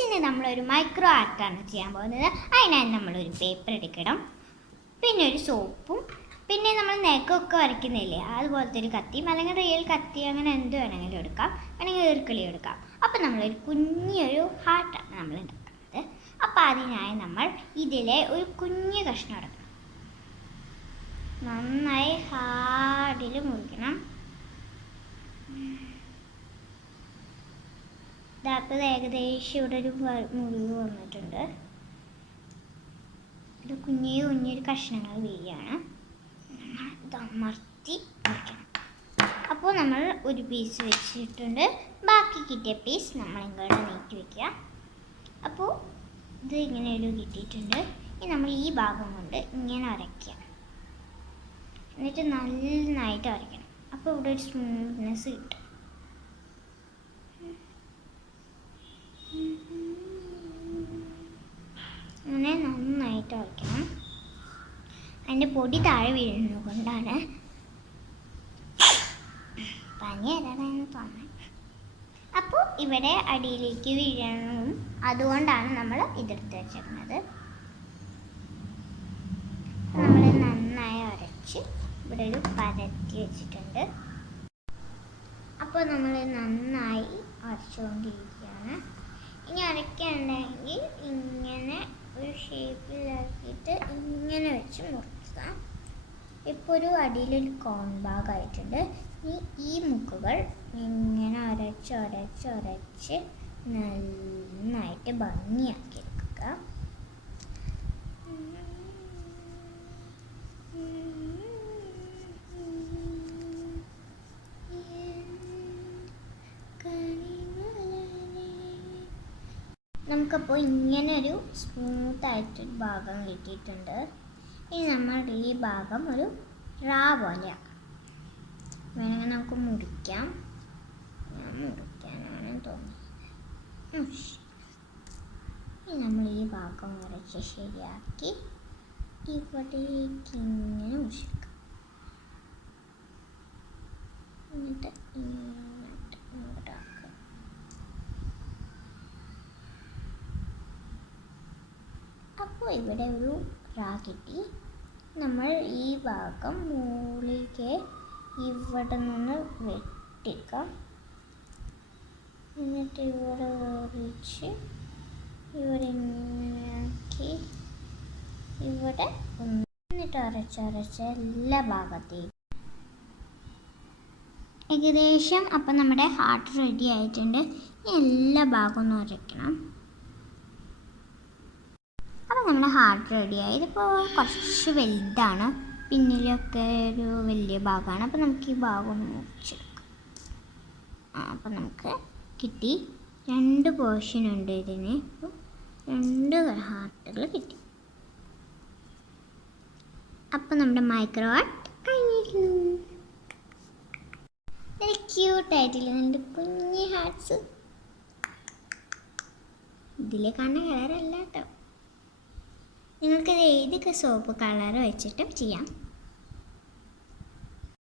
ഇന്ന് നമ്മളൊരു മൈക്രോ ആർട്ടാണ് ചെയ്യാൻ പോകുന്നത്. അതിനായി നമ്മളൊരു പേപ്പർ എടുക്കണം. പിന്നെ ഒരു സോപ്പും പിന്നെ നമ്മൾ നെക്കൊക്കെ വരയ്ക്കുന്നില്ലേ? അതുപോലത്തെ ഒരു കത്തിയും അല്ലെങ്കിൽ റിയൽ കത്തി അങ്ങനെ എന്ത് വേണമെങ്കിലും എടുക്കാം. അല്ലെങ്കിൽ ഈർക്കിളി എടുക്കാം. അപ്പം നമ്മളൊരു കുഞ്ഞൊരു ഹാർട്ടാണ് നമ്മൾ ഉണ്ടാക്കുന്നത് അപ്പോൾ അതിനായി നമ്മൾ ഇതിലെ ഒരു കുഞ്ഞു കഷ്ണം എടുക്കണം. നന്നായി ഹാർഡിൽ മുറിക്കണം. ഇതാപ്പോൾ ഏകദേശം ഇവിടെ ഒരു മുറിവ് വന്നിട്ടുണ്ട്. ഇത് കുഞ്ഞു കുഞ്ഞൊരു കഷ്ണങ്ങൾ വീഴാണ് ഇത് അമർത്തി അപ്പോൾ നമ്മൾ ഒരു പീസ് വെച്ചിട്ടുണ്ട്. ബാക്കി കിട്ടിയ പീസ് നമ്മൾ ഇങ്ങോട്ട് നീക്കി വെക്കുക. അപ്പോൾ ഇത് ഇങ്ങനെ ഒരു കിട്ടിയിട്ടുണ്ട്. ഇനി നമ്മൾ ഈ ഭാഗം കൊണ്ട് ഇങ്ങനെ അരയ്ക്കുക. എന്നിട്ട് നന്നായിട്ട് അരയ്ക്കണം. അപ്പോൾ ഇവിടെ ഒരു സ്മൂത്ത്നെസ് കിട്ടും. അങ്ങനെ നന്നായിട്ട് വയ്ക്കണം. അതിന്റെ പൊടി താഴെ വീഴുന്നത് കൊണ്ടാണ്. പനി വരാണെന്ന് തോന്നുന്നത് അപ്പോൾ ഇവിടെ അടിയിലേക്ക് വീഴണം. അതുകൊണ്ടാണ് നമ്മൾ ഇതെടുത്ത് വെച്ചിരുന്നത്. നമ്മൾ നന്നായി അരച്ച് ഇവിടെ ഒരു പരത്തി വെച്ചിട്ടുണ്ട്. അപ്പോൾ നമ്മൾ നന്നായി അരച്ചുകൊണ്ടിരിക്കുകയാണ്. ഇനി അരയ്ക്കണ്ടെങ്കിൽ ഇങ്ങനെ ഒരു ഷേപ്പിലാക്കിയിട്ട് ഇങ്ങനെ വെച്ച് മുറിക്കുക ഇപ്പോൾ ഒരു അടിയിലൊരു കോൺ ഭാഗമായിട്ടുണ്ട് ഇനി ഈ മുക്കുകൾ ഇങ്ങനെ അരച്ച് അരച്ച് അരച്ച് നന്നായിട്ട് ഭംഗിയാക്കി എടുക്കുക. നമുക്കപ്പോൾ ഇങ്ങനെ ഒരു സ്മൂത്ത് ആയിട്ടൊരു ഭാഗം കിട്ടിയിട്ടുണ്ട്. ഇനി നമ്മൾ ഈ ഭാഗം ഒരു റാ പോലെയാക്കാം വേണമെങ്കിൽ നമുക്ക് മുറിക്കാം. മുറിക്കാനാണ് തോന്നുന്നത് ഇനി നമ്മൾ ഈ ഭാഗം മുറിച്ച് ശരിയാക്കി ഇവിടേക്ക് ഇങ്ങനെ മുഷിക്കാം എന്നിട്ട് ഇങ്ങോട്ട് അപ്പോൾ ഇവിടെ ഒരു റാ കിട്ടി. നമ്മൾ ഈ ഭാഗം മുകളിലേക്ക് ഇവിടെ നിന്ന് വെട്ടിക്കാം. എന്നിട്ട് ഇവിടെ ഒഴിച്ച് ഇവിടെ ഇങ്ങനെയാക്കി ഇവിടെ എന്നിട്ട് അരച്ചരച്ച് എല്ലാ ഭാഗത്തേക്കും. ഏകദേശം അപ്പം നമ്മുടെ ഹാർട്ട് റെഡി ആയിട്ടുണ്ട്. എല്ലാ ഭാഗവും ഒന്ന് ഉരയ്ക്കണം അപ്പം നമ്മുടെ ഹാർട്ട് റെഡിയായി ഇതിപ്പോൾ കുറച്ച് വലുതാണ്. പിന്നിലൊക്കെ ഒരു വലിയ ഭാഗമാണ്. അപ്പം നമുക്ക് ഈ ഭാഗം മുറിച്ചെടുക്കാം. ആ അപ്പം നമുക്ക് കിട്ടി. രണ്ട് പോർഷൻ ഉണ്ട് ഇതിന്. രണ്ട് ഹാർട്ടുകൾ കിട്ടി. അപ്പം നമ്മുടെ മൈക്രോ ആർട്ട് കഴിഞ്ഞിരിക്കുന്നു ക്യൂട്ടായിട്ടില്ല എന്റെ കുഞ്ഞി ഹാർട്ട്സ് ഇതിലെ കാണുന്ന കളറല്ല നിങ്ങൾക്കിത് ഏതൊക്കെ സോപ്പ് കളർ വെച്ചിട്ടും ചെയ്യാം.